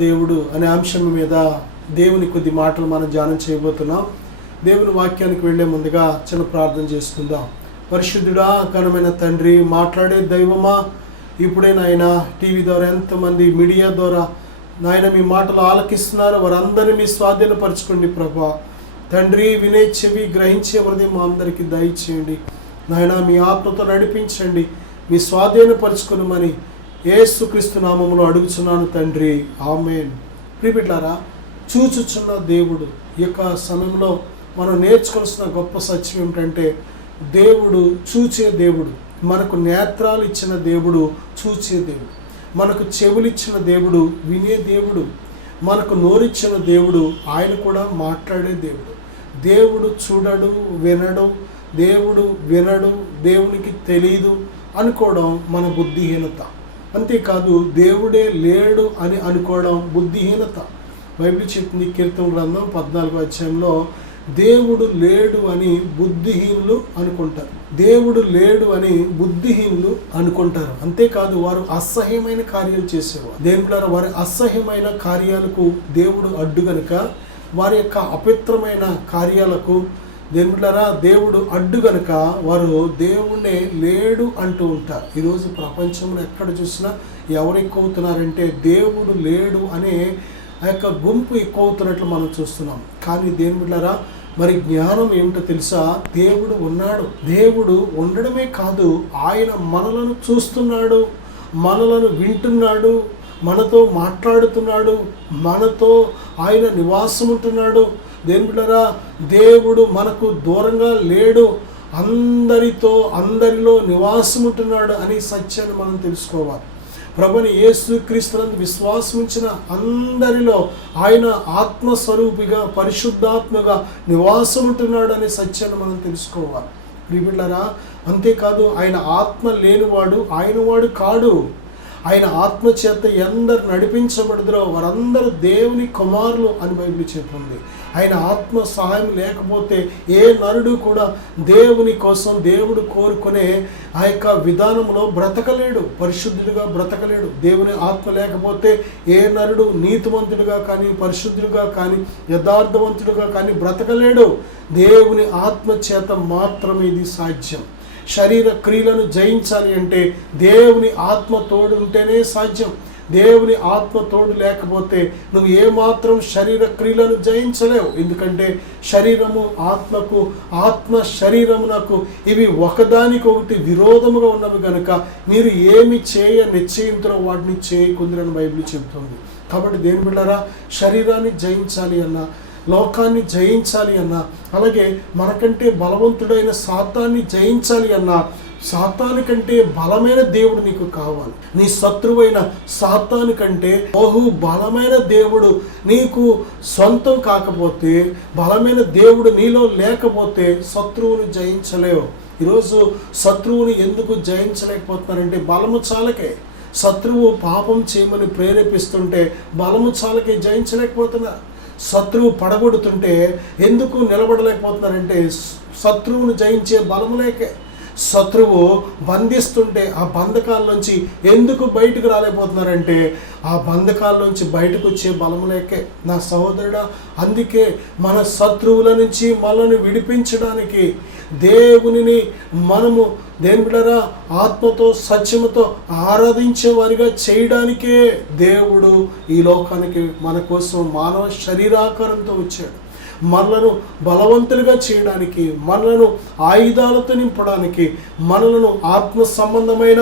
దేవుడు అనే అంశం మీద దేవుని కొద్ది మాటలు మనం ధ్యానం చేయబోతున్నాం. దేవుని వాక్యానికి వెళ్లే ముందుగా చిన్న ప్రార్థన చేసుకుందాం. పరిశుద్ధుడా, ఘనమైన తండ్రి, మాట్లాడే దైవమా, ఇప్పుడే నాయన టీవీ ద్వారా ఎంతమంది మీడియా ద్వారా నాయన మీ మాటలు ఆలకిస్తున్నారు, వారందరినీ మీ స్వాధీనపరచుకోండి ప్రభా. తండ్రి, వినే చెవి, గ్రహించే హృదయం మా అందరికీ దయచేయండి నాయన. మీ ఆత్మతో నడిపించండి, మీ స్వాధీనపరచుకునమని యేసుక్రీస్తు నామములో అడుగుచున్నాను తండ్రి, ఆమేన్. ప్రియబిడ్డలారా, చూచుచున్న దేవుడు. ఈ యొక్క సమయంలో మనం నేర్చుకోవాల్సిన గొప్ప సత్యం ఏమిటంటే, దేవుడు చూచే దేవుడు. మనకు నేత్రాలు ఇచ్చిన దేవుడు చూచే దేవుడు, మనకు చెవులు ఇచ్చిన దేవుడు వినే దేవుడు, మనకు నోరిచ్చిన దేవుడు ఆయన కూడా మాట్లాడే దేవుడు. దేవుడు చూడడు, వినడు, దేవుడు వినడు, దేవునికి తెలియదు అనుకోవడం మన బుద్ధిహీనత. అంతేకాదు దేవుడే లేడు అని అనుకోవడం బుద్ధిహీనత. బైబిల్ చెప్పింది, కీర్తన గ్రంథం 14వ అధ్యాయంలో, దేవుడు లేడు అని బుద్ధిహీనులు అనుకుంటారు. దేవుడు లేడు అని బుద్ధిహీనులు అనుకుంటారు. అంతేకాదు వారు అసహ్యమైన కార్యాలు చేసేవారు. దేవుడు వారి అసహ్యమైన కార్యాలకు దేవుడు అడ్డు గనుక, వారి యొక్క అపవిత్రమైన కార్యాలకు దేవుడు అడ్డు గనుక వారు దేవుణ్ణే లేడు అంటూ ఉంటారు. ఈరోజు ప్రపంచంలో ఎక్కడ చూసినా ఎవరు ఎక్కువ అవుతున్నారంటే దేవుడు లేడు అనే ఆ యొక్క గుంపు ఎక్కువ అవుతున్నట్లు మనం చూస్తున్నాం. కానీ దేవుళ్ళరా, మరి జ్ఞానం ఏమిటో తెలుసా? దేవుడు ఉన్నాడు. దేవుడు ఉండడమే కాదు, ఆయన మనలను చూస్తున్నాడు, మనలను వింటున్నాడు, మనతో మాట్లాడుతున్నాడు, మనతో ఆయన నివాసం ఉంటున్నాడు. దేవుళ్ళరా, దేవుడు మనకు దూరంగా లేడు, అందరిలో నివాసం ఉంటున్నాడు అని సత్యాన్ని మనం తెలుసుకోవాలి. ప్రభుని యేసుక్రీస్తునందు విశ్వాసం ఉంచిన అందరిలో ఆయన ఆత్మస్వరూపిగా, పరిశుద్ధాత్మగా నివాసం ఉంటున్నాడు అనే సత్యాన్ని మనం తెలుసుకోవాలి. ప్రియబిడ్డలారా, అంతేకాదు ఆయన ఆత్మ లేనివాడు ఆయన వాడు కాడు. ఆయన ఆత్మ చేత ఎందరు నడిపించబడుదురో వారందరూ దేవుని కుమారులు అని బైబిల్ చెప్తుంది. ఆయన ఆత్మ సహాయం లేకపోతే ఏ నరుడు కూడా దేవుని కోసం, దేవుడు కోరుకునే ఆ యొక్క విధానంలో బ్రతకలేడు, పరిశుద్ధుడిగా బ్రతకలేడు. దేవుని ఆత్మ లేకపోతే ఏ నరుడు నీతిమంతుడిగా కానీ, పరిశుద్ధుడిగా కానీ, యథార్థవంతుడిగా కానీ బ్రతకలేడు. దేవుని ఆత్మ చేత మాత్రమే ఇది సాధ్యం. శరీర క్రియలను జయించాలి అంటే దేవుని ఆత్మ తోడు ఉంటేనే సాధ్యం. దేవుని ఆత్మ తోడు లేకపోతే నువ్వు ఏమాత్రం శరీర క్రియలను జయించలేవు. ఎందుకంటే శరీరము ఆత్మకు, ఆత్మ శరీరమునకు ఇవి ఒకదానికొకటి విరోధముగా ఉన్నవి కనుక మీరు ఏమి చేయ నిశ్చయించరో వాటిని చేయకుందిరని బైబిల్ చెబుతుంది. కాబట్టి దేని బిడ్డలారా, శరీరాన్ని జయించాలి అన్నా, లోకాన్ని జయించాలి అన్నా, అలాగే మనకంటే బలవంతుడైన సాతాన్ని జయించాలి అన్నా, సాతాను కంటే బలమైన దేవుడు నీకు కావాలి. నీ శత్రువైన సాతాను కంటే బహు బలమైన దేవుడు నీకు సొంతం కాకపోతే, బలమైన దేవుడు నీలో లేకపోతే శత్రువుని జయించలేవు. ఈరోజు శత్రువుని ఎందుకు జయించలేకపోతున్నారంటే బలము చాలకే. శత్రువు పాపం చేయమని ప్రేరేపిస్తుంటే బలము చాలకే జయించలేకపోతున్నారు. శత్రువు పడగొడుతుంటే ఎందుకు నిలబడలేకపోతున్నారంటే శత్రువును జయించే బలము లేకే. శత్రువు బంధిస్తుంటే ఆ బంధకాల్లోంచి ఎందుకు బయటకు రాలేకపోతున్నారంటే ఆ బంధకాల్లోంచి బయటకు వచ్చే బలము లేకే. నా సహోదరుడా, అందుకే మన శత్రువుల నుంచి మనల్ని విడిపించడానికి దేవునిని మనము దేని బిడ్డరా ఆత్మతో సత్యముతో ఆరాధించే వారిగా చేయడానికే దేవుడు ఈ లోకానికి మన కోసం మానవ శరీరాకారంతో వచ్చాడు. మనలను బలవంతులుగా చేయడానికి, మనలను ఆయుధాలతో నింపడానికి, మనలను ఆత్మ సంబంధమైన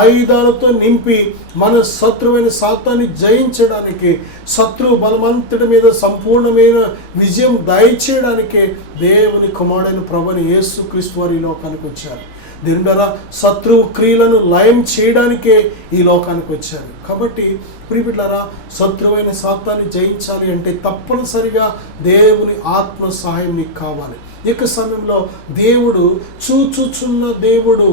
ఆయుధాలతో నింపి మన శత్రువైన సాతాన్ని జయించడానికి, శత్రువు బలవంతుడి మీద సంపూర్ణమైన విజయం దయచేయడానికే దేవుని కుమారుడైన ప్రభువైన యేసుక్రీస్తు వారు ఈ లోకానికి వచ్చారు. దీని ద్వారా శత్రువు క్రియలను లయం చేయడానికే ఈ లోకానికి వచ్చారు. కాబట్టి ప్రియబిడ్డలారా, శత్రువైన సాతాన్ని జయించాలి అంటే తప్పనిసరిగా దేవుని ఆత్మ సహాయం నీకు కావాలి. ఈ సమయంలో దేవుడు చూచుచున్న దేవుడు,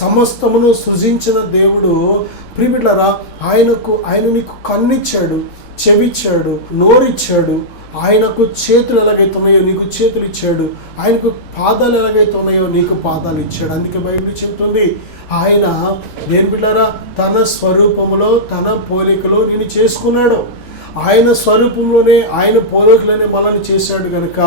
సమస్తమును సృజించిన దేవుడు. ప్రియబిడ్డలారా, ఆయన నీకు కన్నిచ్చాడు, చెవిచ్చాడు, నోరిచ్చాడు. ఆయనకు చేతులు ఎలాగైతే ఉన్నాయో నీకు చేతులు ఇచ్చాడు. ఆయనకు పాదాలు ఎలాగైతే ఉన్నాయో నీకు పాదాలు ఇచ్చాడు. అందుకే బైబిల్ చెప్తుంది, ఆయన దేని బిడ్డారా, తన స్వరూపములో తన పోలికలో నిన్ను చేసుకున్నాడు. ఆయన స్వరూపంలోనే ఆయన పోలికలోనే మనల్ని చేశాడు కనుక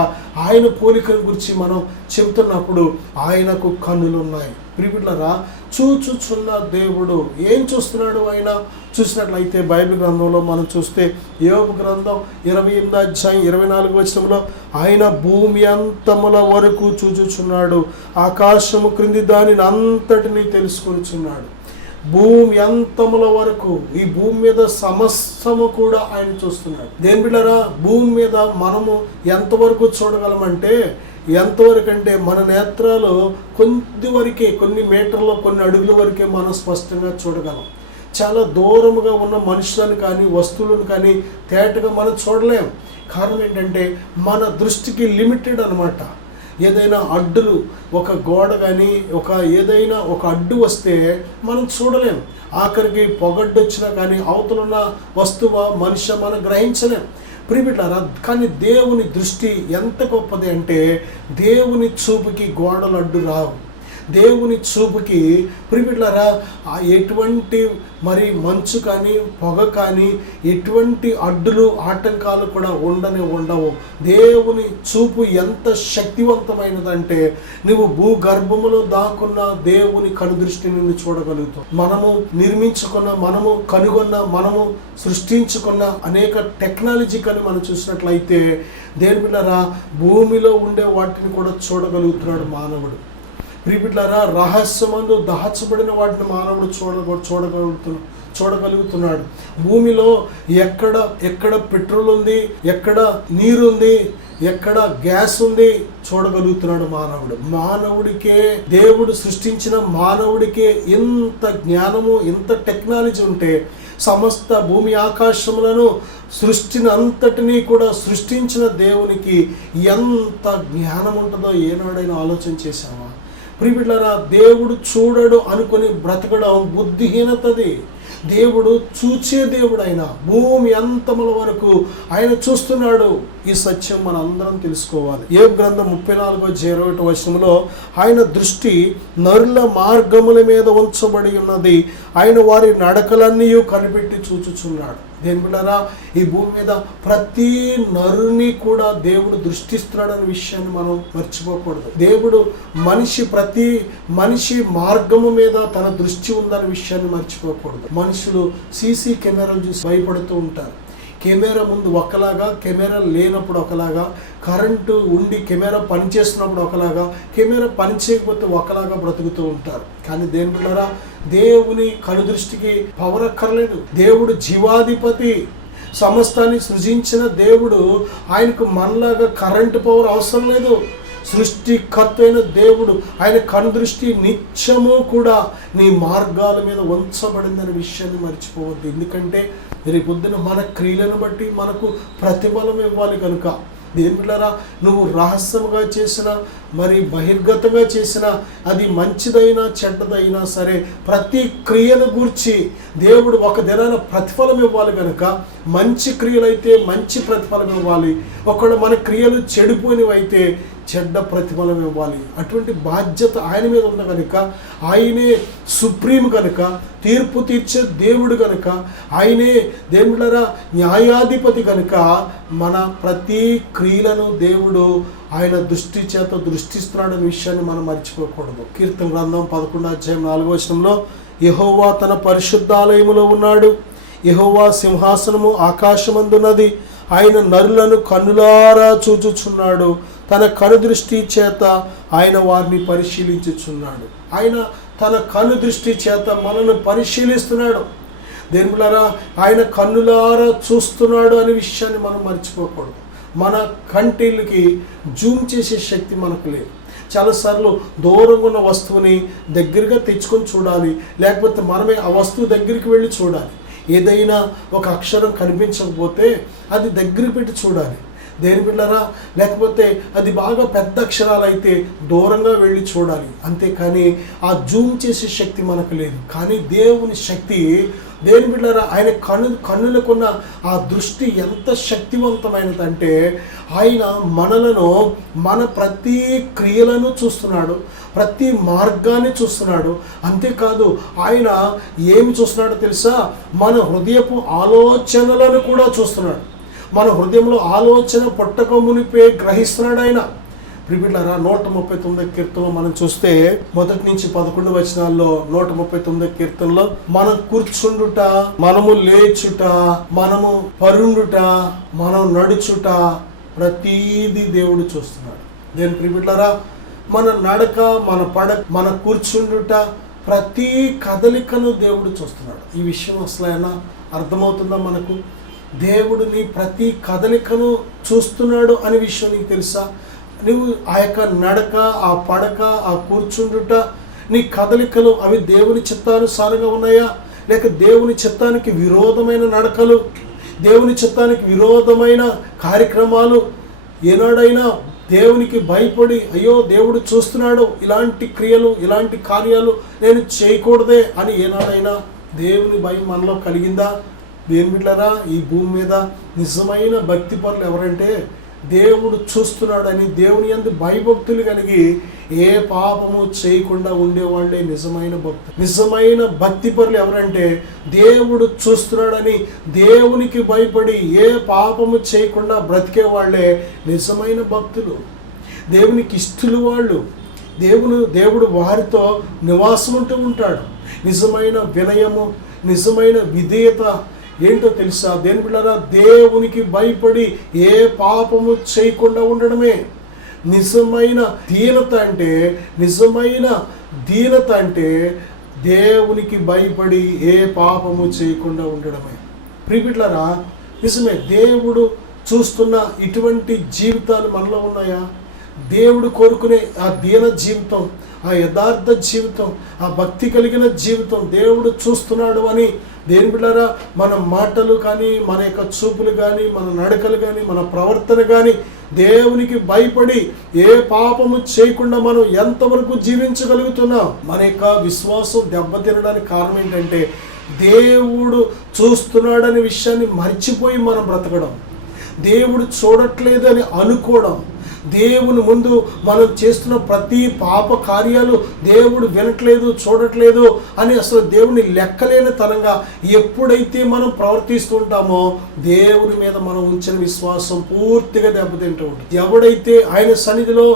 ఆయన పోలికల గురించి మనం చెబుతున్నప్పుడు ఆయనకు కన్నులు ఉన్నాయి. ప్రియబిడ్డలారా, చూచుచున్న దేవుడు ఏం చూస్తున్నాడు? ఆయన చూసినట్లయితే బైబిల్ గ్రంథంలో మనం చూస్తే యోబు గ్రంథం 28వ అధ్యాయం 24వ వచనంలో ఆయన భూమి అంతముల వరకు చూచుచున్నాడు, ఆకాశము క్రింది దానిని అంతటినీ తెలుసుకొనిచున్నాడు. భూమి అంతముల వరకు, ఈ భూమి మీద సమస్తము కూడా ఆయన చూస్తున్నాడు. దేని బిడ్డలారా, భూమి మీద మనము ఎంతవరకు చూడగలమంటే, ఎంతవరకు అంటే మన నేత్రాలు కొన్ని మీటర్లు, కొన్ని అడుగుల వరకే మనం స్పష్టంగా చూడగలం. చాలా దూరముగా ఉన్న మనుషులను కానీ వస్తువులను కానీ తేటగా మనం చూడలేం. కారణం ఏంటంటే మన దృష్టికి లిమిటెడ్ అన్నమాట. ఏదైనా అడ్డులు, ఒక గోడ కానీ ఏదైనా ఒక అడ్డు వస్తే మనం చూడలేం. ఆఖరికి పొగడ్డు వచ్చినా కానీ అవతలున్న వస్తువు మనిషి మనం గ్రహించలేం. ప్రియబిడ్డలారా, కానీ దేవుని దృష్టి ఎంత గొప్పది అంటే దేవుని చూపుకి గోడలు అడ్డు రావు. దేవుని చూపుకి ప్రియబిడ్డలారా ఎటువంటి మంచు కానీ పొగ కానీ ఎటువంటి అడ్డులు ఆటంకాలు కూడా ఉండవు. దేవుని చూపు ఎంత శక్తివంతమైనదంటే నువ్వు భూగర్భములో దాక్కున్న దేవుని కనుదృష్టి నిన్ను చూడగలుగుతావు. మనము నిర్మించుకున్న, మనము కనుగొన్న, మనము సృష్టించుకున్న అనేక టెక్నాలజీ కానీ మనం చూసినట్లయితే దేని బిడ్డలారా భూమిలో ఉండే వాటిని కూడా చూడగలుగుతున్నాడు మానవుడు. ప్రియబిడ్డలారా, రహస్యమందు దాచబడిన వాటిని మానవుడు చూడగలుగుతున్నాడు. భూమిలో ఎక్కడ పెట్రోల్ ఉంది, ఎక్కడ నీరు ఉంది, ఎక్కడ గ్యాస్ ఉంది చూడగలుగుతున్నాడు మానవుడు. మానవుడికే, దేవుడు సృష్టించిన మానవుడికే ఇంత జ్ఞానము, ఇంత టెక్నాలజీ ఉంటే సమస్త భూమి ఆకాశములను సృష్టిని అంతటినీ కూడా సృష్టించిన దేవునికి ఎంత జ్ఞానం ఉంటుందో ఏనాడైనా ఆలోచన చేశావా? ప్రియబిడ్డలారా, దేవుడు చూడడు అనుకుని బ్రతకడం బుద్ధిహీనతది. దేవుడు చూచే దేవుడు. ఆయన భూమి అంతముల వరకు ఆయన చూస్తున్నాడు. ఈ సత్యం మన అందరం తెలుసుకోవాలి. యోబు గ్రంథం 34:21 వచనంలో ఆయన దృష్టి నరుల మార్గముల మీద ఉంచబడి ఉన్నది, ఆయన వారి నడకలన్నీ కనిపెట్టి చూచుచున్నాడు. దేని బిడ్డలారా, ఈ భూమి మీద ప్రతి నరుని కూడా దేవుడు దృష్టిస్తున్నాడనే విషయాన్ని మనం మర్చిపోకూడదు. దేవుడు ప్రతి మనిషి మార్గము మీద తన దృష్టి ఉందనే విషయాన్ని మర్చిపోకూడదు. మనుషులు సీసీ కెమెరాలు చూసి భయపడుతూ ఉంటారు. కెమెరా ముందు ఒకలాగా, కెమెరా లేనప్పుడు ఒకలాగా, కరెంటు ఉండి కెమెరా పనిచేస్తున్నప్పుడు ఒకలాగా, కెమెరా పనిచేయకపోతే ఒకలాగా బ్రతుకుతూ ఉంటారు. కానీ దేని బిడ్డలారా, దేవుని కనుదృష్టికి పవర్ అక్కర్లేదు. దేవుడు జీవాధిపతి, సమస్తాన్ని సృజించిన దేవుడు. ఆయనకు మనలాగా కరెంటు పవర్ అవసరం లేదు. సృష్టికర్త అయిన దేవుడు, ఆయన కనుదృష్టి నిత్యము కూడా నీ మార్గాల మీద ఉంచబడిందనే విషయాన్ని మర్చిపోవద్దు. ఎందుకంటే రేపొద్దున మన క్రియలను బట్టి మనకు ప్రతిఫలం ఇవ్వాలి కనుక. దేని బిడ్డలారా, నువ్వు రహస్యముగా చేసిన, బహిర్గతంగా చేసిన, అది మంచిదైనా చెడ్డదైనా సరే ప్రతి క్రియను గూర్చి దేవుడు ఒక దినాన ప్రతిఫలం ఇవ్వాలి కనుక మంచి క్రియలైతే మంచి ప్రతిఫలం ఇవ్వాలి. ఒకవేళ మన క్రియలు చెడిపోయినవైతే చెడ్డ ప్రతిఫలం ఇవ్వాలి. అటువంటి బాధ్యత ఆయన మీద ఉంది కనుక, ఆయనే సుప్రీం కనుక, తీర్పు తీర్చే దేవుడు కనుక, ఆయనే దేవుళ్ళరా న్యాయాధిపతి కనుక మన ప్రతి క్రియలను దేవుడు ఆయన దృష్టి చేత దృష్టిస్తున్నాడనే విషయాన్ని మనం మర్చిపోకూడదు. కీర్తన గ్రంథం 11:4 వచనంలో యెహోవా తన పరిశుద్ధాలయములో ఉన్నాడు, యెహోవా సింహాసనము ఆకాశమందున్నది, ఆయన నరులను కన్నులారా చూచుచున్నాడు, తన కనుదృష్టి చేత ఆయన వారిని పరిశీలించుచున్నాడు. ఆయన తన కనుదృష్టి చేత మనల్ని పరిశీలిస్తున్నాడు. దేవులారా, ఆయన కన్నులారా చూస్తున్నాడు అనే విషయాన్ని మనం మర్చిపోకూడదు. మన కంటికి జూమ్ చేసే శక్తి మనకు లేదు. చాలాసార్లు దూరంగా ఉన్న వస్తువుని దగ్గరగా తెచ్చుకొని చూడాలి, లేకపోతే మనమే ఆ వస్తువు దగ్గరికి వెళ్ళి చూడాలి. ఏదైనా ఒక అక్షరం కనిపించకపోతే అది దగ్గర పెట్టి చూడాలి. దేని బిడ్డలారా, లేకపోతే అది బాగా పెద్ద అక్షరాలు అయితే దూరంగా వెళ్ళి చూడాలి. అంతేకాని ఆ జూమ్ చేసే శక్తి మనకు లేదు. కానీ దేవుని శక్తి, దేని బిడ్డలారా, ఆయన కన్నులకున్న ఆ దృష్టి ఎంత శక్తివంతమైనదంటే ఆయన మనలను, మన ప్రతి క్రియలను చూస్తున్నాడు, ప్రతి మార్గాన్ని చూస్తున్నాడు. అంతేకాదు ఆయన ఏమి చూస్తున్నాడో తెలుసా? మన హృదయపు ఆలోచనలను కూడా చూస్తున్నాడు. మన హృదయంలో ఆలోచన పుట్టక మునిపే గ్రహిస్తున్నాడు ఆయన. ప్రియులారా, 139 కీర్తనలో మనం చూస్తే 1 నుంచి 11 వచనాల్లో 139 కీర్తనలో మనం కూర్చుండుట, మనము లేచుట, మనము పరుండుట, మనం నడుచుట, ప్రతీది దేవుడు చూస్తున్నాడు. దేని ప్రియులారా, మన నడక, మన కూర్చుండుట, ప్రతి కదలికను దేవుడు చూస్తున్నాడు. ఈ విషయం అసలైనా అర్థమవుతుందా మనకు? దేవుడు నీ ప్రతి కదలికను చూస్తున్నాడు అనే విషయం నీకు తెలుసా? నువ్వు ఆ యొక్క నడక, ఆ పడక, ఆ కూర్చుండుట, నీ కదలికలు అవి దేవుని చిత్తానుసారంగా ఉన్నాయా, లేక దేవుని చిత్తానికి విరోధమైన నడకలు, దేవుని చిత్తానికి విరోధమైన కార్యక్రమాలు? ఏనాడైనా దేవునికి భయపడి అయ్యో దేవుడు చూస్తున్నాడు, ఇలాంటి క్రియలు, ఇలాంటి కార్యాలు నేను చేయకూడదే అని ఏనాడైనా దేవుని భయం మనలో కలిగిందా? దేని బిడ్డలారా, ఈ భూమి మీద నిజమైన భక్తి పరులు ఎవరంటే దేవుడు చూస్తున్నాడని దేవుని యందు భయభక్తులు కలిగి ఏ పాపము చేయకుండా ఉండేవాళ్ళే నిజమైన భక్తులు. నిజమైన భక్తి పరులు ఎవరంటే దేవుడు చూస్తున్నాడని దేవునికి భయపడి ఏ పాపము చేయకుండా బ్రతికే వాళ్ళే నిజమైన భక్తులు, దేవునికి ఇష్టలు వాళ్ళు. దేవుడు వారితో నివాసం ఉంటూ ఉంటాడు. నిజమైన వినయము, నిజమైన విధేయత ఏంటో తెలుసా? దేని బిడ్డలారా, దేవునికి భయపడి ఏ పాపము చేయకుండా ఉండడమే నిజమైన దీనత. అంటే దేవునికి భయపడి ఏ పాపము చేయకుండా ఉండడమే. ప్రియ బిడ్డలారా, నిజమే, దేవుడు చూస్తున్న ఇటువంటి జీవితాలు మనలో ఉన్నాయా? దేవుడు కోరుకునే ఆ దీన జీవితం, ఆ యథార్థ జీవితం, ఆ భక్తి కలిగిన జీవితం దేవుడు చూస్తున్నాడు అని దేని బిడ్డలారా, మన మాటలు కానీ, మన యొక్క చూపులు కానీ, మన నడకలు కానీ, మన ప్రవర్తన కానీ దేవునికి భయపడి ఏ పాపము చేయకుండా మనం ఎంతవరకు జీవించగలుగుతున్నాం? మన యొక్క విశ్వాసం దెబ్బతినడానికి కారణం ఏంటంటే దేవుడు చూస్తున్నాడనే విషయాన్ని మర్చిపోయి మనం బ్రతకడం, దేవుడు చూడట్లేదు అని అనుకోవడం, దేవుని ముందు మనం చేస్తున్న ప్రతి పాప కార్యాలు దేవుడు వినట్లేదు, చూడట్లేదు అని అసలు దేవుని లెక్కలేని తనంగా ఎప్పుడైతే మనం ప్రవర్తిస్తూ ఉంటామో దేవుని మీద మనం ఉంచిన విశ్వాసం పూర్తిగా దెబ్బతింటూ ఉంటుంది. ఎవడైతే ఆయన సన్నిధిలో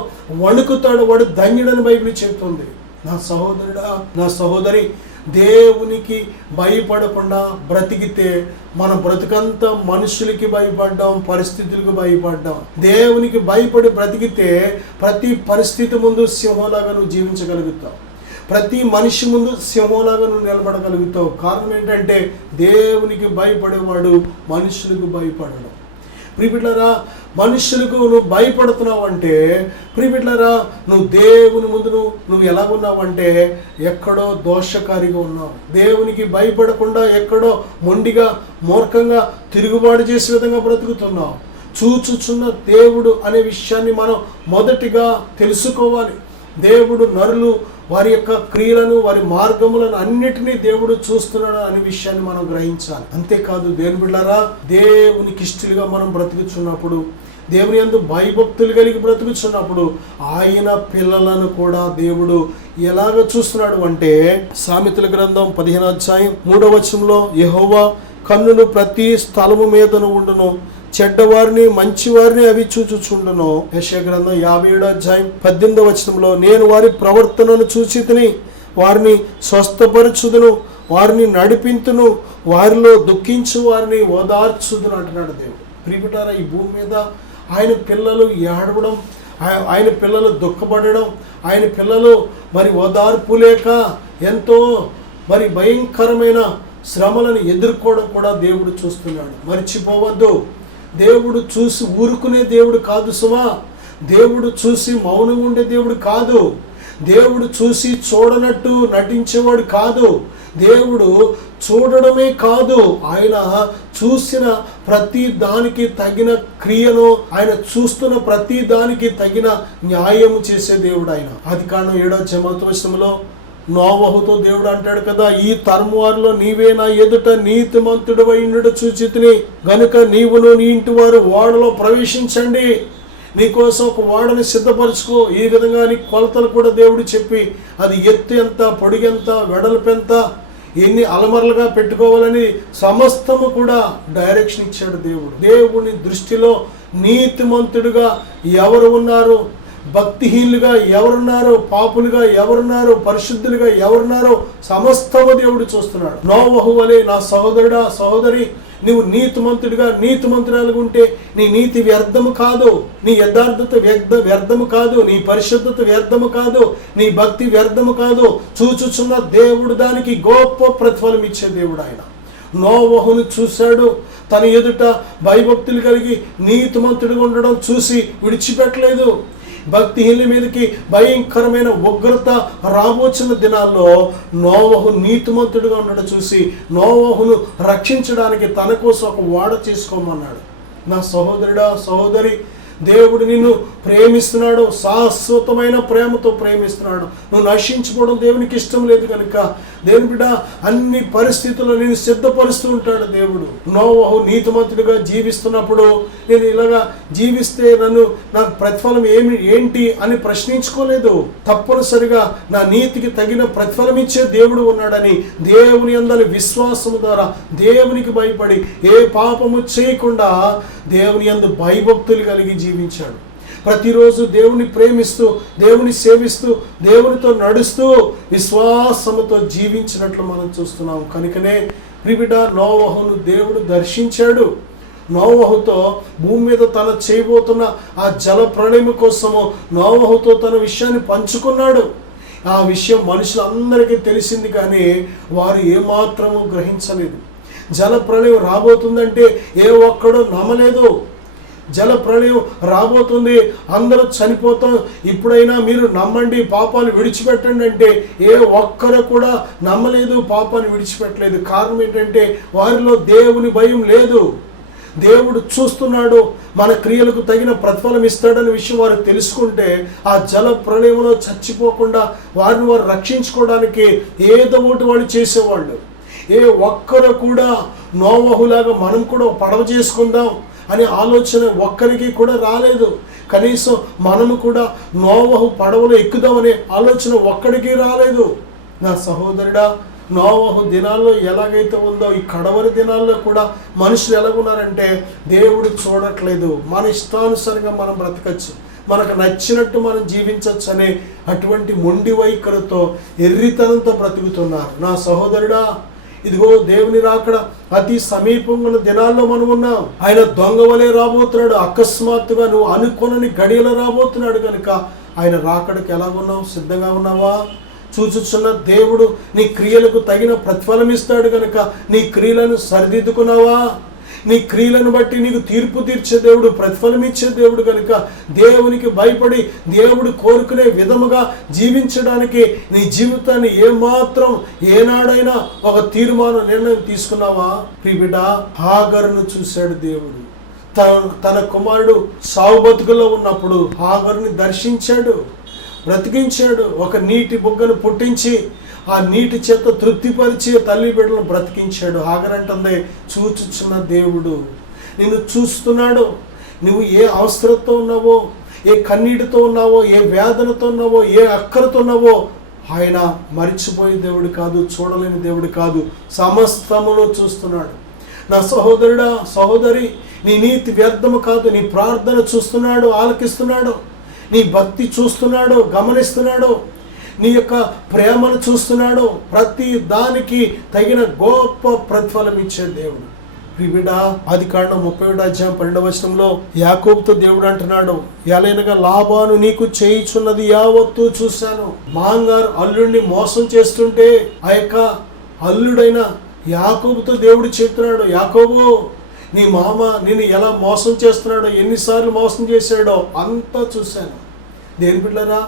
వణుకుతాడో వాడు ధన్యుడని బైబిల్ చెబుతుంది. నా సహోదరుడా, నా సహోదరి, దేవునికి భయపడకుండా బ్రతికితే మన బ్రతుకంతా మనుషులకి భయపడ్డాం, పరిస్థితులకు భయపడ్డాం. దేవునికి భయపడి బ్రతికితే ప్రతి పరిస్థితి ముందు సింహంలాగా నువ్వు జీవించగలుగుతావు, ప్రతి మనిషి ముందు సింహంలాగా నువ్వు నిలబడగలుగుతావు. కారణం ఏంటంటే దేవునికి భయపడేవాడు మనుషులకు భయపడడు. ప్రియబిడ్డలారా, మనుషులకు నువ్వు భయపడుతున్నావు అంటే, ప్రియబిడ్డలారా, నువ్వు దేవుని ముందు నువ్వు ఎలాగున్నావంటే ఎక్కడో దోషకారిగా ఉన్నావు. దేవునికి భయపడకుండా ఎక్కడో మొండిగా, మూర్ఖంగా, తిరుగుబాటు చేసే విధంగా బ్రతుకుతున్నావు. చూచుచున్న దేవుడు అనే విషయాన్ని మనం మొదటిగా తెలుసుకోవాలి. దేవుడు నరులు వారి యొక్క క్రియలను, వారి మార్గములను అన్నిటినీ దేవుడు చూస్తున్నాడు అనే విషయాన్ని మనం గ్రహించాలి. అంతేకాదు దేవుని బిడ్డలారా, దేవునికి ఇష్టలుగా మనం బ్రతుకుచున్నప్పుడు, దేవుని యందు భయభక్తులు కలిగి బ్రతుకుచున్నప్పుడు ఆయన పిల్లలను కూడా దేవుడు ఎలాగ చూస్తున్నాడు అంటే, సామెతల గ్రంథం 15వ అధ్యాయం 3వ వచనంలో యెహోవా కన్నులు ప్రతి స్థలము మీదను ఉండును, చెడ్డవారిని మంచివారిని అవి చూచుచుండును. యెషయా గ్రంథం 57వ అధ్యాయం 18వ వచనంలో నేను వారి ప్రవర్తనను చూచితిని, వారిని స్వస్థపరచుదును, వారిని నడిపింతును, వారిలో దుఃఖించు వారిని ఓదార్చుదును అంటున్నాడు దేవుడు. ప్రియబిడ్డారా, ఈ భూమి మీద ఆయన పిల్లలు ఏడవడం, ఆయన పిల్లలు దుఃఖపడడం, ఆయన పిల్లలు మరి ఓదార్పు లేక ఎంతో మరి భయంకరమైన శ్రమలను ఎదుర్కోవడం కూడా దేవుడు చూస్తున్నాడు. మర్చిపోవద్దు, దేవుడు చూసి ఊరుకునే దేవుడు కాదు సుమా. దేవుడు చూసి మౌనంగా ఉండే దేవుడు కాదు. దేవుడు చూసి చూడనట్టు నటించేవాడు కాదు. దేవుడు చూడడమే కాదు, ఆయన చూసిన ప్రతి దానికి తగిన క్రియను, ఆయన చూస్తున్న ప్రతి దానికి తగిన న్యాయము చేసే దేవుడు ఆయన. ఆదికాండం 7వ నోవహుతో దేవుడు అంటాడు కదా, ఈ తరము వారిలో నీవే నా ఎదుట నీతిమంతుడు అయినడు చూచితిని గనుక నీవును నీ ఇంటి వారు ఓడలో ప్రవేశించండి, నీకోసం ఒక ఓడని సిద్ధపరచుకో. ఈ విధంగా నీ కొలతలు కూడా దేవుడు చెప్పి, అది ఎత్తు ఎంత, పొడుగు ఎంత, వెడల్పు ఎంత, ఎన్ని అలమరలుగా పెట్టుకోవాలని సమస్తము కూడా డైరెక్షన్ ఇచ్చాడు దేవుడు. దేవుని దృష్టిలో నీతిమంతుడుగా ఎవరు ఉన్నారు, భక్తిహీనులుగా ఎవరున్నారో, పాపులుగా ఎవరున్నారో, పరిశుద్ధులుగా ఎవరున్నారో సమస్తము దేవుడు చూస్తున్నాడు. నోవహు వలె నా సహోదరుడా, సహోదరి, నువ్వు నీతిమంతుడిగా నీతిమంతురాలుగా ఉంటే నీ నీతి వ్యర్థము కాదు, నీ యథార్థత వ్యర్థము కాదు, నీ పరిశుద్ధత వ్యర్థము కాదు, నీ భక్తి వ్యర్థము కాదు. చూచుచున్న దేవుడు దానికి గొప్ప ప్రతిఫలం ఇచ్చే దేవుడు ఆయన. నోవహును చూశాడు, తన ఎదుట భయభక్తులు కలిగి నీతిమంతుడిగా ఉండడం చూసి విడిచిపెట్టలేదు. భక్తిహీనుల మీదకి భయంకరమైన ఉగ్రత రాబోచిన దినాల్లో నోవహు నీతిమంతుడిగా ఉండడం చూసి నోవహును రక్షించడానికి తన కోసం ఒక ఓడ చేసుకోమన్నాడు. నా సహోదరుడా, సహోదరి, దేవుడు నిన్ను ప్రేమిస్తున్నాడు, శాశ్వతమైన ప్రేమతో ప్రేమిస్తున్నాడు. నువ్వు నశించుకోవడం దేవునికి ఇష్టం లేదు కనుక దేవుని బిడ్డ అన్ని పరిస్థితుల్లో నేను సిద్ధపరుస్తూ ఉంటాడు దేవుడు. నోవహు నీతిమంతుడిగా జీవిస్తున్నప్పుడు నేను ఇలాగా జీవిస్తే నాకు ప్రతిఫలం ఏంటి అని ప్రశ్నించుకోలేదు. తప్పనిసరిగా నా నీతికి తగిన ప్రతిఫలం ఇచ్చే దేవుడు ఉన్నాడని దేవుని యందలి విశ్వాసము ద్వారా దేవునికి భయపడి ఏ పాపము చేయకుండా దేవుని యందు భయభక్తులు కలిగి జీవించాడు. ప్రతిరోజు దేవుని ప్రేమిస్తూ, దేవుని సేవిస్తూ, దేవునితో నడుస్తూ విశ్వాసముతో జీవించినట్లు మనం చూస్తున్నాం. కనుకనే ప్రియబిడ్డ, నోవహును దేవుడు దర్శించాడు. నోవహుతో భూమి మీద తన చేయబోతున్న ఆ జల ప్రళయం కోసము నోవహుతో తన విషయాన్ని పంచుకున్నాడు. ఆ విషయం మనుషులందరికీ తెలిసింది, కానీ వారు ఏమాత్రము గ్రహించలేదు. జల ప్రళయం రాబోతుందంటే ఏ ఒక్కడూ నమ్మలేదు. జల ప్రళయం రాబోతుంది, అందరూ చనిపోతాం, ఇప్పుడైనా మీరు నమ్మండి, పాపాలు విడిచిపెట్టండి అంటే ఏ ఒక్కరు కూడా నమ్మలేదు, పాపాన్ని విడిచిపెట్టలేదు. కారణం ఏంటంటే వారిలో దేవుని భయం లేదు. దేవుడు చూస్తున్నాడు, మన క్రియలకు తగిన ప్రతిఫలం ఇస్తాడనే విషయం వారు తెలుసుకుంటే ఆ జల ప్రళయంలో చచ్చిపోకుండా వారిని వారు రక్షించుకోవడానికి ఏదో ఒకటి వాళ్ళు చేసేవాళ్ళు. ఏ ఒక్కరు కూడా నోవహులాగా మనం కూడా పడవ చేసుకుందాం అనే ఆలోచన ఒక్కరికి కూడా రాలేదు. కనీసం మనము కూడా నోవహు పడవలో ఎక్కుదామనే ఆలోచన ఒక్కడికి రాలేదు. నా సహోదరుడా, నోవహు దినాల్లో ఎలాగైతే ఉందో ఈ కడవరి దినాల్లో కూడా మనుషులు ఎలాగున్నారంటే దేవుడు చూడట్లేదు, మన ఇష్టానుసారంగా మనం బ్రతకచ్చు, మనకు నచ్చినట్టు మనం జీవించవచ్చు అనే అటువంటి మొండి వైఖరితో ఎర్రితనంతో బ్రతుకుతున్నారు. నా సహోదరుడా, ఇదిగో దేవుని రాకడ అతి సమీపంగా ఉన్న దినాల్లో మనం ఉన్నాం. ఆయన దొంగ వలె రాబోతున్నాడు. అకస్మాత్తుగా నువ్వు అనుకోనని గడియలో రాబోతున్నాడు. కనుక ఆయన రాకడకి ఎలాగున్నావు? సిద్ధంగా ఉన్నావా? చూచుచున్న దేవుడు నీ క్రియలకు తగిన ప్రతిఫలం ఇస్తాడు కనుక నీ క్రియలను సరిదిద్దుకున్నావా? నీ క్రియలను బట్టి నీకు తీర్పు తీర్చే దేవుడు, ప్రతిఫలం ఇచ్చే దేవుడు కనుక దేవునికి భయపడి దేవుడు కోరుకునే విధముగా జీవించడానికి నీ జీవితాన్ని ఏమాత్రం ఏనాడైనా ఒక తీర్మానం నిర్ణయం తీసుకున్నావా? ప్రియబిడ్డ, హాగరును చూశాడు దేవుడు. తన కుమారుడు సావు బతుకులో ఉన్నప్పుడు హాగరుని దర్శించాడు, బ్రతికించాడు. ఒక నీటి బుగ్గను పుట్టించి ఆ నీటి చేత తృప్తిపరిచి తల్లి బిడ్డలను బ్రతికించాడు. హాగరంటే చూచుచున్న దేవుడు నిన్ను చూస్తున్నాడు. నువ్వు ఏ అవసరంతో ఉన్నావో, ఏ కన్నీటితో ఉన్నావో, ఏ వేదనతో ఉన్నావో, ఏ అక్కరతో ఉన్నావో ఆయన మరిచిపోయే దేవుడు కాదు, చూడలేని దేవుడు కాదు, సమస్తమును చూస్తున్నాడు. నా సహోదరుడా, సహోదరి, నీ నీతి వ్యర్థము కాదు, నీ ప్రార్థన చూస్తున్నాడు, ఆలకిస్తున్నాడు, నీ భక్తి చూస్తున్నాడు, గమనిస్తున్నాడు, నీ యొక్క ప్రేమను చూస్తున్నాడు. ప్రతి దానికి తగిన గొప్ప ప్రతిఫలం ఇచ్చే దేవుడు. ప్రియబిడ్డ, ఆదికాండం 31:12 యాకోబుతో దేవుడు అంటున్నాడు, ఎలైనగా లాబాను నీకు చేయుచున్నది యావత్తు చూశాను. మాంగారు అల్లుడిని మోసం చేస్తుంటే ఆ యొక్క అల్లుడైన యాకోబుతో దేవుడు చెప్తున్నాడు, యాకోబు నీ మామ నిన్ను ఎలా మోసం చేస్తున్నాడో, ఎన్నిసార్లు మోసం చేశాడో అంతా చూశాను. దేని బిడ్డరా,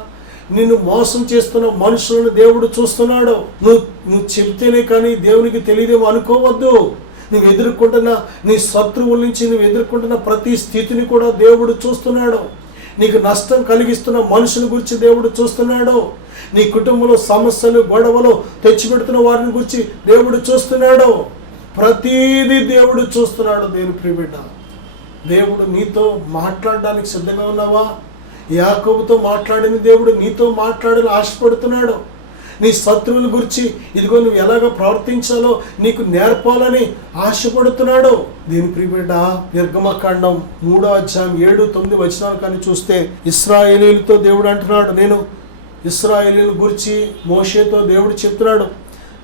నిన్ను మోసం చేస్తున్న మనుషులను దేవుడు చూస్తున్నాడు. నువ్వు చెప్తేనే కానీ దేవునికి తెలియదేమో అనుకోవద్దు. నువ్వు ఎదుర్కొంటున్న నీ శత్రువుల నుంచి నువ్వు ఎదుర్కొంటున్న ప్రతి స్థితిని కూడా దేవుడు చూస్తున్నాడు. నీకు నష్టం కలిగిస్తున్న మనుషుల గురించి దేవుడు చూస్తున్నాడు. నీ కుటుంబంలో సమస్యలు గొడవలు తెచ్చిపెడుతున్న వారిని గురించి దేవుడు చూస్తున్నాడు. ప్రతీది దేవుడు చూస్తున్నాడు. దేవుని ప్రియబిడ్డ, దేవుడు నీతో మాట్లాడడానికి సిద్ధంగా ఉన్నావా? యాకోబుతో మాట్లాడిన దేవుడు నీతో మాట్లాడాలని ఆశపడుతున్నాడు. నీ శత్రువుల గురించి ఇదిగో నువ్వు ఎలాగ ప్రవర్తించాలో నీకు నేర్పాలని ఆశపడుతున్నాడు. దీని ప్రియబిడ్డ, నిర్గమకాండం 3:7-9 కానీ చూస్తే ఇశ్రాయేలీయులతో దేవుడు అంటున్నాడు, నేను ఇశ్రాయేలీయుల గురించి మోషేతో దేవుడు చెప్తున్నాడు,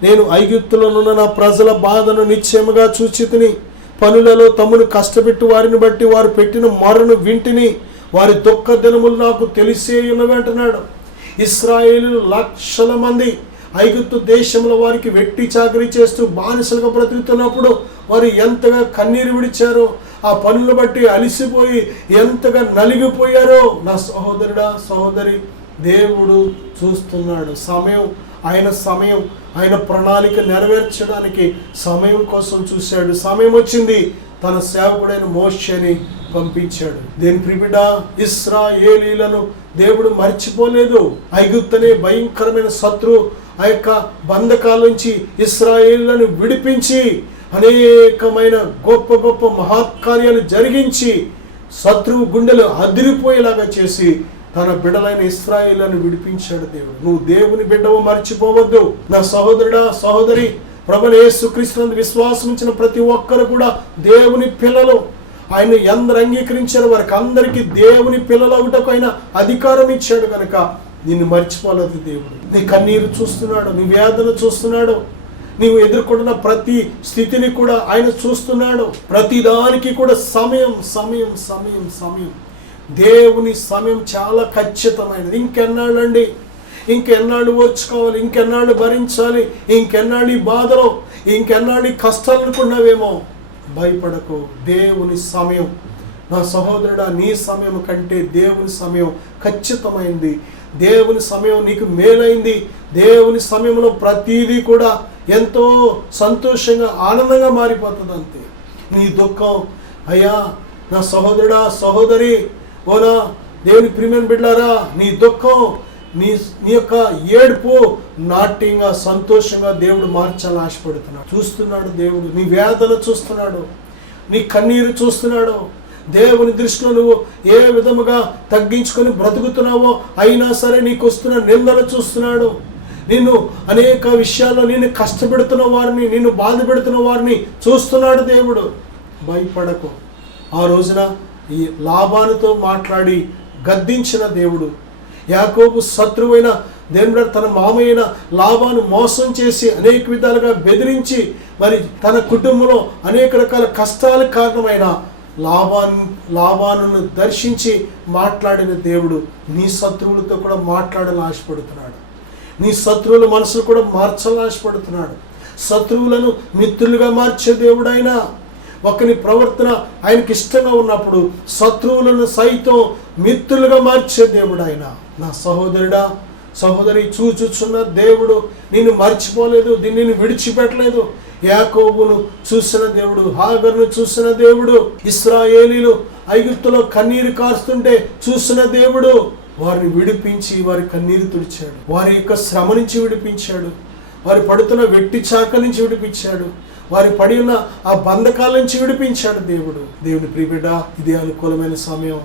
నేను ఐగుప్తులోనున్న నా ప్రజల బాధను నిశ్చయముగా చూచితిని. పనులలో తమను కష్టపెట్టి వారిని బట్టి వారు పెట్టిన మొరను వింటిని. వారి దుఃఖ దినములు నాకు తెలిసే ఉన్నవి అంటున్నాడు. ఇశ్రాయేలు లక్షల మంది ఐగుప్తు దేశంలో వారికి వెట్టి చాకరీ చేస్తూ బానిసలుగా బ్రతుకుతున్నప్పుడు వారు ఎంతగా కన్నీరు విడిచారో, ఆ పనులు బట్టి అలిసిపోయి ఎంతగా నలిగిపోయారో నా సహోదరుడా సహోదరి, దేవుడు చూస్తున్నాడు. సమయం ఆయన ప్రణాళిక నెరవేర్చడానికి సమయం కోసం చూశాడు. సమయం వచ్చింది, తన సేవకుడైన మోషేని పంపించాడు. దేని ప్రియబిడ్డ, ఇశ్రాయేలీయులను దేవుడు మర్చిపోలేదు. ఐగుప్తు అనే భయంకరమైన శత్రు ఆ యొక్క బంధకాల నుంచి ఇశ్రాయేలీయులను విడిపించి అనేకమైన గొప్ప గొప్ప మహత్కార్యాలు జరిగించి శత్రువు గుండెలు అదిరిపోయేలాగా చేసి తన బిడ్డలైన ఇశ్రాయేలును విడిపించాడు దేవుడు. నువ్వు దేవుని బిడ్డవు, మర్చిపోవద్దు. నా సహోదరుడా సహోదరి, ప్రభువైన యేసుక్రీస్తునందు విశ్వాసం ఉంచిన ప్రతి ఒక్కరు కూడా దేవుని పిల్లలు. ఆయన ఎందరు అంగీకరించారు వారికి అందరికీ దేవుని పిల్లలు అవుటకు ఆయన అధికారం ఇచ్చాడు కనుక నిన్ను మర్చిపోలేదు దేవుడు. నీ కన్నీరు చూస్తున్నాడు, నీ వేదన చూస్తున్నాడు, నీవు ఎదుర్కొంటున్న ప్రతి స్థితిని కూడా ఆయన చూస్తున్నాడు. ప్రతి దానికి కూడా సమయం సమయం సమయం సమయం దేవుని సమయం చాలా ఖచ్చితమైనది. ఇంకెన్నాళ్ళండి, ఇంకెన్నాళ్ళు ఓర్చుకోవాలి, ఇంకెన్నాళ్ళు భరించాలి, ఇంకెన్నాళ్ళు ఈ బాధలో, ఇంకెన్నాళ్ళు ఈ కష్టాలు అనుకున్నావేమో, భయపడకు. దేవుని సమయం, నా సహోదరుడా, నీ సమయం కంటే దేవుని సమయం ఖచ్చితమైంది. దేవుని సమయం నీకు మేలైంది. దేవుని సమయంలో ప్రతీదీ కూడా ఎంతో సంతోషంగా ఆనందంగా మారిపోతుంది. అంతే. నీ దుఃఖం, అయ్యా నా సహోదరుడా సహోదరి, ఓనా దేవుని ప్రియమైన బిడ్డలారా, నీ దుఃఖం, నీ యొక్క ఏడుపు నాట్యంగా సంతోషంగా దేవుడు మార్చాలని ఆశపడుతున్నాడు. చూస్తున్నాడు దేవుడు, నీ వేదన చూస్తున్నాడు, నీ కన్నీరు చూస్తున్నాడు. దేవుని దృష్టిలో నువ్వు ఏ విధముగా తగ్గించుకొని బ్రతుకుతున్నావో అయినా సరే నీకు వస్తున్న నిందలు చూస్తున్నాడు. నిన్ను అనేక విషయాల్లో నిన్ను కష్టపెడుతున్న వారిని, నిన్ను బాధ పెడుతున్న వారిని చూస్తున్నాడు దేవుడు. భయపడకు. ఆ రోజున ఈ లాబానుతో మాట్లాడి గద్దించిన దేవుడు, యాకోబు శత్రువైన దేవుడు తన మామయ్యన లాబాను మోసం చేసి అనేక విధాలుగా బెదిరించి మరి తన కుటుంబంలో అనేక రకాల కష్టాలకు కారణమైన లాబానును దర్శించి మాట్లాడిన దేవుడు నీ శత్రువులతో కూడా మాట్లాడాలని ఆశపడుతున్నాడు. నీ శత్రువుల మనసులు కూడా మార్చాలని ఆశపడుతున్నాడు. శత్రువులను మిత్రులుగా మార్చే దేవుడు ఆయన. ఒకని ప్రవర్తన ఆయనకి ఇష్టంగా ఉన్నప్పుడు శత్రువులను సైతం మిత్రులుగా మార్చే దేవుడు ఆయన. నా సహోదరుడా సహోదరి, చూచుచున్న దేవుడు నిన్ను మర్చిపోలేదు, నిన్ను విడిచిపెట్టలేదు. యాకోబును చూసిన దేవుడు, హాగరును చూసిన దేవుడు, ఇశ్రాయేలీలు ఐగుప్తులో కన్నీరు కారుస్తుంటే చూసిన దేవుడు వారిని విడిపించి వారి కన్నీరు తుడిచాడు. వారి యొక్క శ్రమ నుంచి విడిపించాడు. వారి పడుతున్న వెట్టి చాక నుంచి విడిపించాడు. వారి పడి ఉన్న ఆ బంధకాల నుంచి విడిపించాడు దేవుడు. దేవుని ప్రియబిడ్డ, ఇదే అనుకూలమైన సమయం.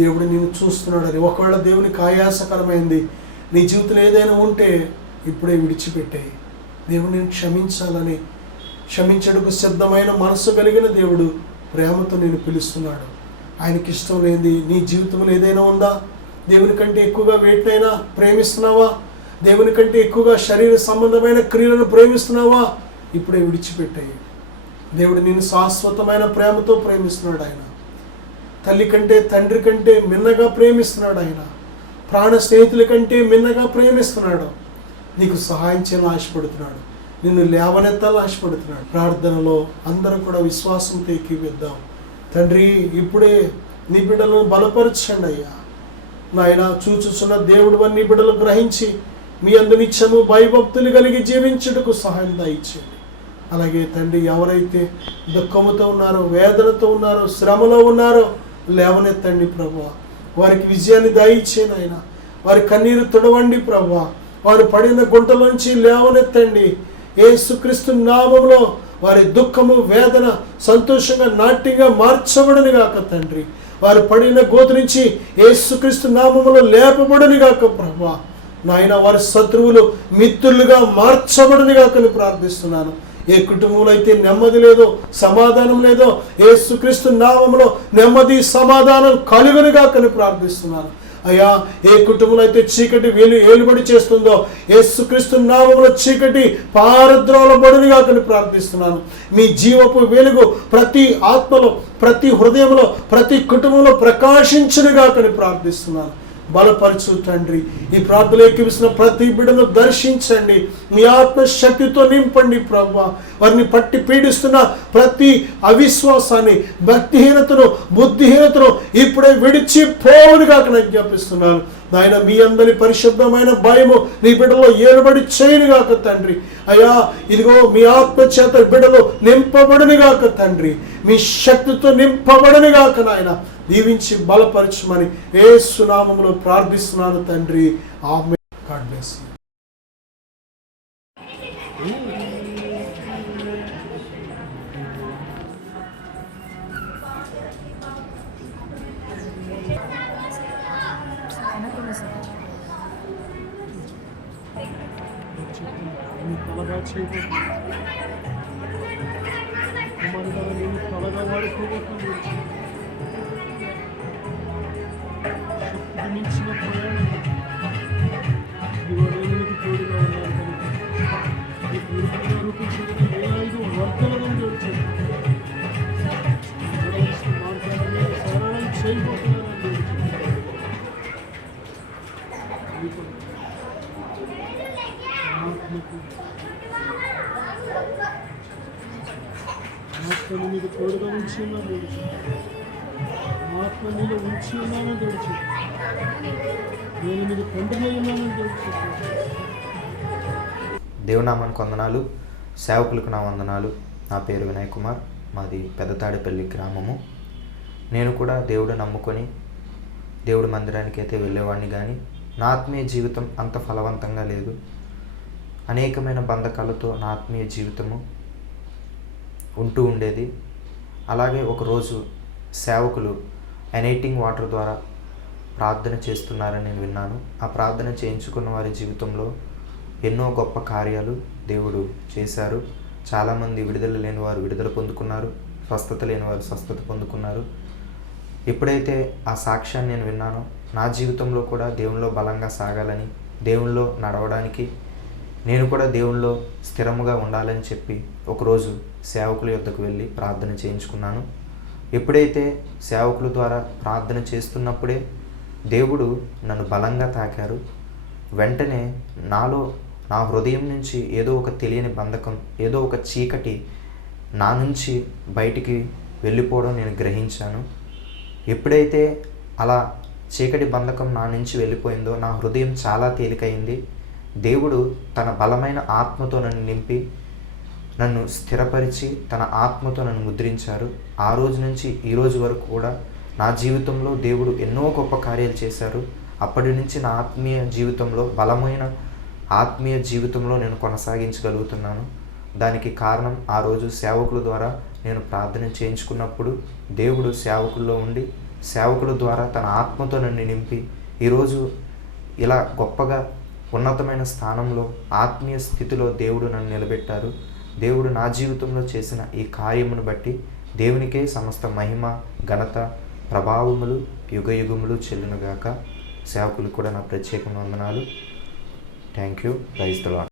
దేవుడు నిన్ను చూస్తున్నాడని. ఒకవేళ దేవునికి ఆయాసకరమైంది నీ జీవితంలో ఏదైనా ఉంటే ఇప్పుడే విడిచిపెట్టాయి. దేవుడు నేను క్షమించాలని, క్షమించడానికి సిద్ధమైన మనసు కలిగిన దేవుడు ప్రేమతో నేను పిలుస్తున్నాడు. ఆయనకి ఇష్టం లేనిది నీ జీవితంలో ఏదైనా ఉందా? దేవుని కంటే ఎక్కువగా వేటినైనా ప్రేమిస్తున్నావా? దేవుని కంటే ఎక్కువగా శరీర సంబంధమైన క్రియలను ప్రేమిస్తున్నావా? ఇప్పుడే విడిచిపెట్టాయి. దేవుడు నిన్ను శాశ్వతమైన ప్రేమతో ప్రేమిస్తున్నాడు. ఆయన తల్లి కంటే తండ్రి కంటే మిన్నగా ప్రేమిస్తున్నాడు. ఆయన ప్రాణ స్నేహితుల కంటే మిన్నగా ప్రేమిస్తున్నాడు. నీకు సహాయం చేయాలని ఆశపడుతున్నాడు. నిన్ను లేవనెత్తాలని ఆశపడుతున్నాడు. ప్రార్థనలో అందరం కూడా విశ్వాసంతో ఎక్కివిద్దాం. తండ్రి, ఇప్పుడే నీ బిడ్డలను బలపరచండి అయ్యా. నాయన, చూచుచున్న దేవుడు నీ బిడ్డలు గ్రహించి మీ అందు నిత్యము భయభక్తులు కలిగి జీవించుటకు సహాయం దయచేయండి. అలాగే తండ్రి, ఎవరైతే దుఃఖముతో ఉన్నారో, వేదనతో ఉన్నారో, శ్రమలో ఉన్నారో లేవనెత్తండి ప్రభువా. వారికి విజయాన్ని దయచేయండి ఆయన. వారి కన్నీరు తుడవండి ప్రభువా. వారు పడిన గుంటలోంచి లేవనెత్తండి. యేసుక్రీస్తు నామములో వారి దుఃఖము, వేదన సంతోషంగా, నాట్యంగా మార్చబడని గాక తండ్రి. వారు పడిన గోతు నుంచి యేసుక్రీస్తు నామములో లేపబడని గాక ప్రభువా. నాయన, వారి శత్రువులు మిత్రులుగా మార్చబడని గాకని ప్రార్థిస్తున్నాను. ఏ కుటుంబంలో అయితే నెమ్మది లేదో, సమాధానం లేదో, యేసుక్రీస్తు నామములో నెమ్మది, సమాధానం కలుగును గాకని ప్రార్థిస్తున్నాను. అయ్యా, ఏ కుటుంబంలో అయితే చీకటి ఏలుబడి చేస్తుందో యేసుక్రీస్తు నామములో చీకటి పారద్రోలబడును గాకని ప్రార్థిస్తున్నాను. మీ జీవపు వెలుగు ప్రతి ఆత్మలో, ప్రతి హృదయంలో, ప్రతి కుటుంబంలో ప్రకాశించును గాకని ప్రార్థిస్తున్నాను. బలపరచు తండ్రి. ఈ ప్రార్థనలో ఎక్కిస్తున్న ప్రతి బిడ్డను దర్శించండి. మీ ఆత్మశక్తితో నింపండి ప్రభువా. వారిని పట్టి పీడిస్తున్న ప్రతి అవిశ్వాసాన్ని, భక్తిహీనతను, బుద్ధిహీనతను ఇప్పుడే విడిచిపోవునుగా జ్ఞాపిస్తున్నాను. నాయన, మీ అందరి పరిశుద్ధమైన భయము నీ బిడ్డలో ఏలుబడి చేయనుగాక తండ్రి. అయ్యా, ఇదిగో మీ ఆత్మ చేత బిడ్డలు నింపబడునుగాక తండ్రి. మీ శక్తితో నింపబడునుగాక నాయన. దీవించి బలపరచమని యేసు నామములో ప్రార్థిస్తున్నాను తండ్రి. ఆమేన్. God bless you. మించిన ప్రయాణం రూపించిన 5 వర్గాలను గడిచారు. సరళం చేయబోతున్నారని ఆత్మను మీకు తోడుగా ఉంచి ఉన్నాను గడిచి, ఆత్మ నీలో ఉంచి ఉన్నాను గడిచి, నేను మీకు తండ్రిలో ఉన్నాను గడిచి. దేవునామానికి వందనాలు, సేవకులకు నా వందనాలు. నా పేరు వినయ్ కుమార్, మాది పెద్దతాడిపల్లి గ్రామము. నేను కూడా దేవుడు నమ్ముకొని దేవుడి మందిరానికి అయితే వెళ్ళేవాడిని, కానీ నా ఆత్మీయ జీవితం అంత ఫలవంతంగా లేదు. అనేకమైన బంధకాలతో నా ఆత్మీయ జీవితము ఉంటూ ఉండేది. అలాగే ఒకరోజు సేవకులు ఎనైటింగ్ వాటర్ ద్వారా ప్రార్థన చేస్తున్నారని నేను విన్నాను. ఆ ప్రార్థన చేయించుకున్న వారి జీవితంలో ఎన్నో గొప్ప కార్యాలు దేవుడు చేశారు. చాలామంది విడుదల లేని వారు విడుదల పొందుకున్నారు, స్వస్థత లేని వారు స్వస్థత పొందుకున్నారు. ఎప్పుడైతే ఆ సాక్ష్యాన్ని నేను విన్నానో, నా జీవితంలో కూడా దేవునిలో బలంగా సాగాలని, దేవునిలో నడవడానికి, నేను కూడా దేవునిలో స్థిరముగా ఉండాలని చెప్పి ఒకరోజు సేవకుల యొద్దకు వెళ్ళి ప్రార్థన చేయించుకున్నాను. ఎప్పుడైతే సేవకుల ద్వారా ప్రార్థన చేస్తున్నప్పుడే దేవుడు నన్ను బలంగా తాకారు. వెంటనే నా హృదయం నుంచి ఏదో ఒక తెలియని బంధకం, ఏదో ఒక చీకటి నా నుంచి బయటికి వెళ్ళిపోవడం నేను గ్రహించాను. ఎప్పుడైతే అలా చీకటి బంధకం నా నుంచి వెళ్ళిపోయిందో నా హృదయం చాలా తేలికైంది. దేవుడు తన బలమైన ఆత్మతో నన్ను నింపి నన్ను స్థిరపరిచి తన ఆత్మతో నన్ను ముద్రించారు. ఆ రోజు నుంచి ఈ రోజు వరకు కూడా నా జీవితంలో దేవుడు ఎన్నో గొప్ప కార్యాలు చేశారు. అప్పటి నుంచి నా ఆత్మీయ జీవితంలో బలమైన ఆత్మీయ జీవితంలో నేను కొనసాగించగలుగుతున్నాను. దానికి కారణం ఆ రోజు సేవకుల ద్వారా నేను ప్రార్థన చేయించుకున్నప్పుడు దేవుడు సేవకుల్లో ఉండి సేవకుల ద్వారా తన ఆత్మతో నన్ను నింపి ఈరోజు ఇలా గొప్పగా ఉన్నతమైన స్థానంలో ఆత్మీయ స్థితిలో దేవుడు నన్ను నిలబెట్టారు. దేవుడు నా జీవితంలో చేసిన ఈ కార్యమును బట్టి దేవునికే సమస్త మహిమ, ఘనత, ప్రభావములు యుగయుగములు చెల్లునుగాక. సేవకులు కూడా నా ప్రత్యేక వందనాలు. Thank you. Praise the lord.